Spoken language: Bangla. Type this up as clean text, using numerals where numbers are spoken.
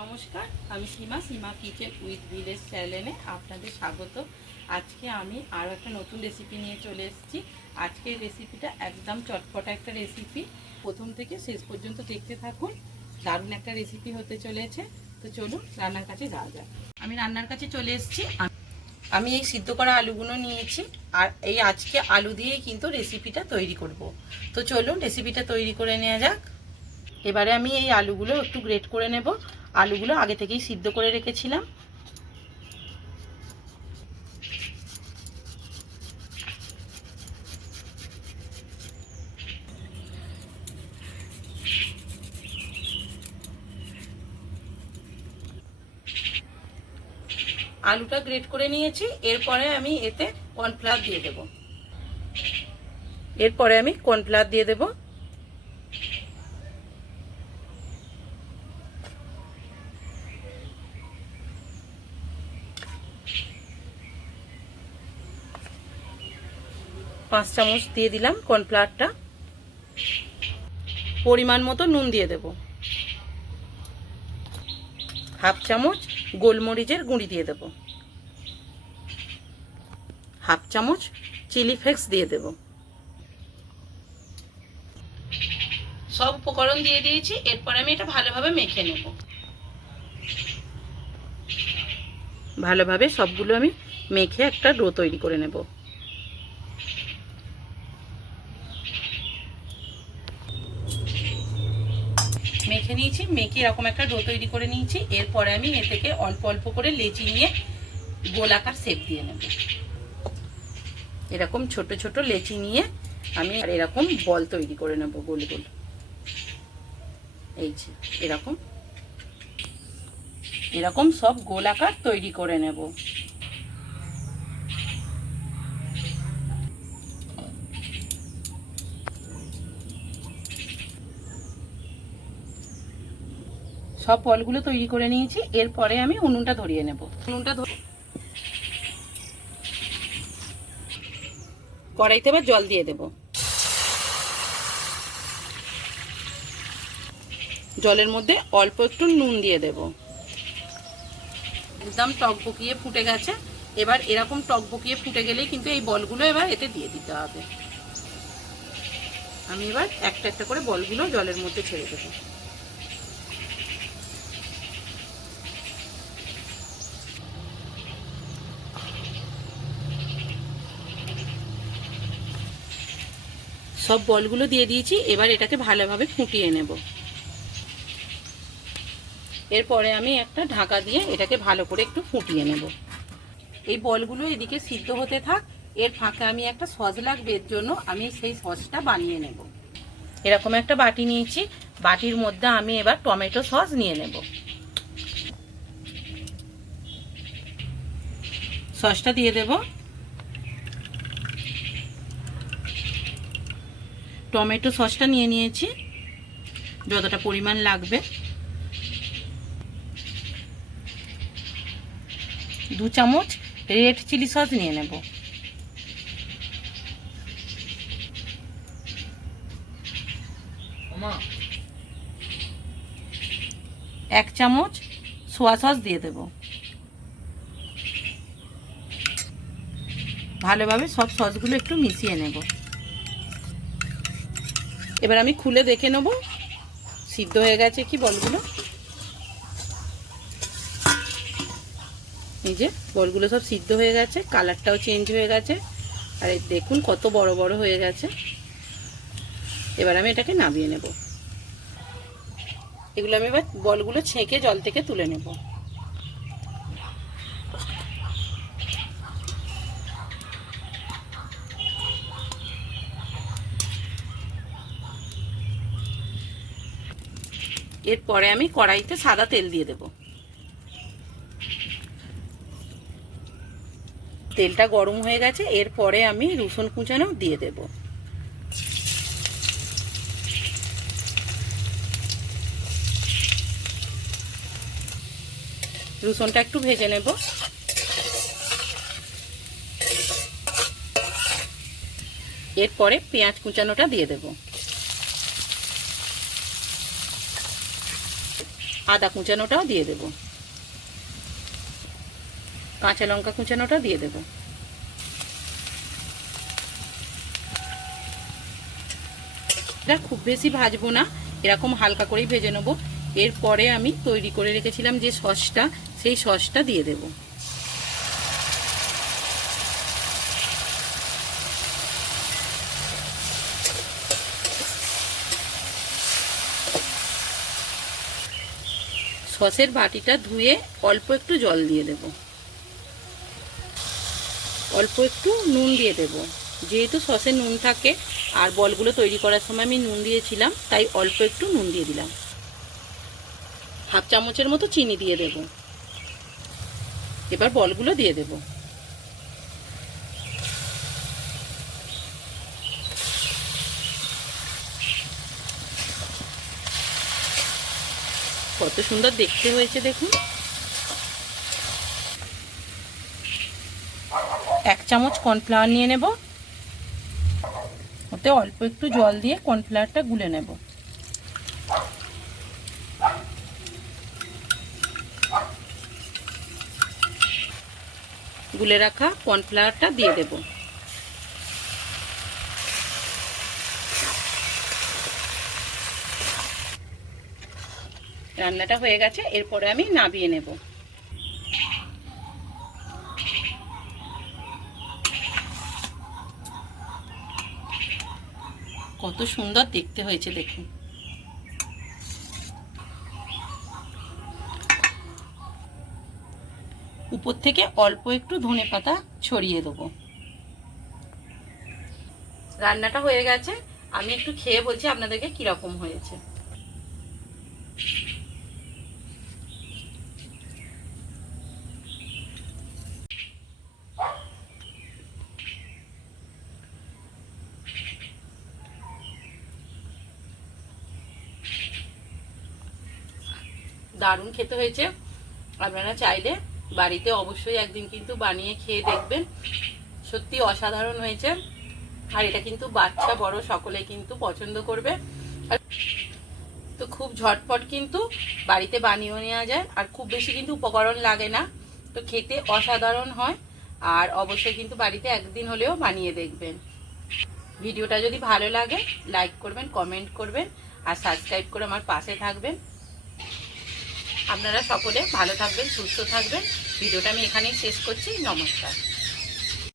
নমস্কার, আমি সীমা কিচেন উইথ ভিলেজ চ্যানেলে আপনাদের স্বাগত। আজকে আমি আরও একটা নতুন রেসিপি নিয়ে চলে এসেছি। আজকের রেসিপিটা একদম চটপটা একটা রেসিপি, প্রথম থেকে শেষ পর্যন্ত দেখতে থাকুন। দারুণ একটা রেসিপি হতে চলেছে। তো চলুন রান্নার কাছে যাওয়া যাক। আমি রান্নার কাছে চলে এসেছি। আমি এই সিদ্ধ করা আলুগুলো নিয়েছি, আর এই আজকে আলু দিয়েই কিন্তু রেসিপিটা তৈরি করব। তো চলুন রেসিপিটা তৈরি করে নেওয়া যাক। এবারে আমি এই আলুগুলো একটু গ্রেট করে নেব। আলুগুলো আগে থেকেই সিদ্ধ করে রেখেছিলাম। আলুটা গ্রেট করে নিয়েছি। এরপরে আমি এতে কর্নফ্লাওয়ার দিয়ে দেব। পাঁচ চামচ দিয়ে দিলাম কর্নফ্লাওয়ারটা। পরিমাণ মতো নুন দিয়ে দেব। হাফ চামচ গোলমরিচের গুঁড়ি দিয়ে দেব। হাফ চামচ চিলি ফ্লেক্স দিয়ে দেব। সব উপকরণ দিয়ে দিয়েছি। এরপর আমি এটা ভালোভাবে মেখে নেব। ভালোভাবে সবগুলো আমি মেখে একটা ডো তৈরি করে নেব। মেখে নিয়েছি। মেখে এরকম একটা ডো তৈরি করে নিয়েছি। এরপরে আমি এ থেকে অল্প অল্প করে লেচি নিয়ে গোলাকার শেপ দিয়ে নেব। এরকম ছোট ছোট লেচি নিয়ে আমি এরকম বল তৈরি করে নেব, গোল গোল। এই যে এরকম এরকম সব গোলাকার তৈরি করে নেব। সব বলগুলো তৈরি করে নিয়েছি। এরপরে আমি উনুনটা ধরিয়ে নেব। কড়াইতে এবার জল দিয়ে দেব। জলের মধ্যে অল্প একটু নুন দিয়ে দেব। একদম টকবকিয়ে ফুটে গেছে। এবার এরকম টকবকিয়ে ফুটে গেলেই কিন্তু এই বলগুলো এবার এতে দিয়ে দিতে হবে। আমি এবার একটা একটা করে বলগুলো জলের মধ্যে ছেড়ে দেব। সব বলগুলো দিয়ে দিয়েছি। এবার এটাকে ভালোভাবে ফুটিয়ে নেব। এরপরে আমি একটা ঢাকা দিয়ে এটাকে ভালো করে একটু ফুটিয়ে নেব। এই বলগুলো এদিকে সিদ্ধ হতে থাক। এর ফাঁকে আমি একটা সস লাগবে, এর জন্য আমি সেই সসটা বানিয়ে নেব। এরকম একটা বাটি নিয়েছি। বাটির মধ্যে আমি এবার টমেটো সস নিয়ে নেব। সসটা দিয়ে দেব। টমেটো সসটা নিয়ে নিয়েছি যতটা পরিমাণ লাগবে। 2 চামচ রেড চিলি সস নিয়ে নেব। 1 চামচ সোয়া সস দিয়ে দেব। ভালোভাবে সব সসগুলো একটু মিশিয়ে নেব। এবার আমি খুলে দেখে নেব সিদ্ধ হয়ে গেছে কি বলগুলো। এই যে বলগুলো সব সিদ্ধ হয়ে গেছে, কালারটাও চেঞ্জ হয়ে গেছে। আর দেখুন কত বড় বড় হয়ে গেছে। এবার আমি এটাকে নামিয়ে নেব। এগুলো আমি এবার বলগুলো ছেঁকে জল থেকে তুলে নেব। এরপরে আমি কড়াইতে সাদা তেল দিয়ে দেব। তেলটা গরম হয়ে গেছে। এরপরে আমি রসুন কুচানো দিয়ে দেব। রসুনটা একটু ভেজে নেব। এরপরে পেঁয়াজ কুচানোটা দিয়ে দেব। আদা কুচানোটাও দিয়ে দেব, কাঁচা লঙ্কা কুচানোটাও দিয়ে দেব। এটা খুব বেশি ভাজবো না, এরকম হালকা করেই ভেজে নেবো। এরপরে আমি তৈরি করে রেখেছিলাম যে সসটা, সেই সসটা দিয়ে দেব। সসের বাটিটা ধুয়ে অল্প একটু জল দিয়ে দেব, অল্প একটু নুন দিয়ে দেব। যেহেতু সসে নুন থাকে আর বলগুলো তৈরি করার সময় আমি নুন দিয়েছিলাম, তাই অল্প একটু নুন দিয়ে দিলাম। হাফ চামচের মতো চিনি দিয়ে দেব। এবার বলগুলো দিয়ে দেব। কত সুন্দর দেখতে হয়েছে দেখুন। 1 চামচ কর্নফ্লাওয়ার নিয়ে নেব, ওতে অল্প একটু জল দিয়ে কর্নফ্লাওয়ারটা গুলে নেব। গুলে রাখা কর্নফ্লাওয়ারটা দিয়ে দেব। রান্নাটা হয়ে গেছে, এরপরে আমি নামিয়ে নেব। কত সুন্দর দেখতে হয়েছে দেখুন। উপর থেকে অল্প একটু ধনেপাতা ছড়িয়ে দেবো। রান্নাটা হয়ে গেছে, আমি একটু খেয়ে বলছি আপনাদেরকে কিরকম হয়েছে। দারুণ খেতে হয়েছে। আপনারা চাইলে বাড়িতে অবশ্যই একদিন কিন্তু বানিয়ে খেয়ে দেখবেন, সত্যি অসাধারণ হয়েছে। আর এটা কিন্তু বাচ্চা বড় সকলে কিন্তু পছন্দ করবে। তো খুব ঝটপট কিন্তু বাড়িতে বানিয়ে নেওয়া যায়, আর খুব বেশি কিন্তু উপকরণ লাগে না, তো খেতে অসাধারণ হয়। আর অবশ্যই কিন্তু বাড়িতে একদিন হলেও বানিয়ে দেখবেন। ভিডিওটা যদি ভালো লাগে লাইক করবেন, কমেন্ট করবেন আর সাবস্ক্রাইব করে আমার পাশে থাকবেন। আপনারা সকলে ভালো থাকবেন, সুস্থ থাকবেন। ভিডিওটা আমি এখানেই শেষ করছি। নমস্কার।